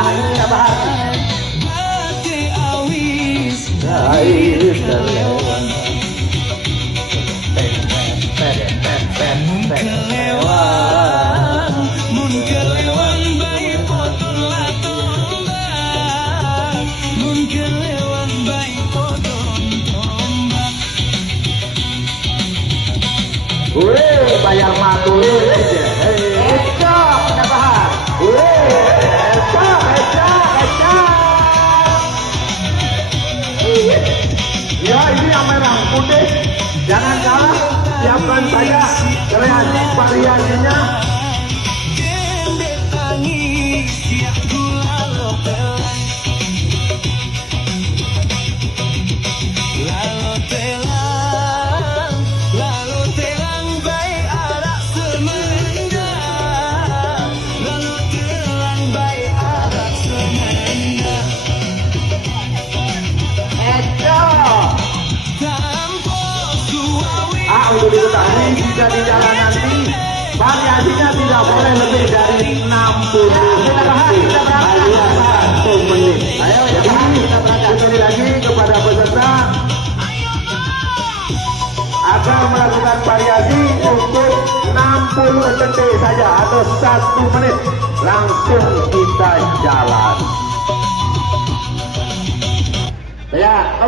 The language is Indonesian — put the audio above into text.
Nah, ini kita bahas. Bayar matul Ecok kita bahas. Ya, ini yang merah putih. Jangan kalah, siapkan saja kreasi variasinya. Untuk diketahui jika di jalan nanti variasinya tidak boleh lebih dari 60 menit. Jadi sekali lagi kepada peserta agar melakukan variasi untuk 60 detik saja atau 1 menit, langsung kita jalan. Ya.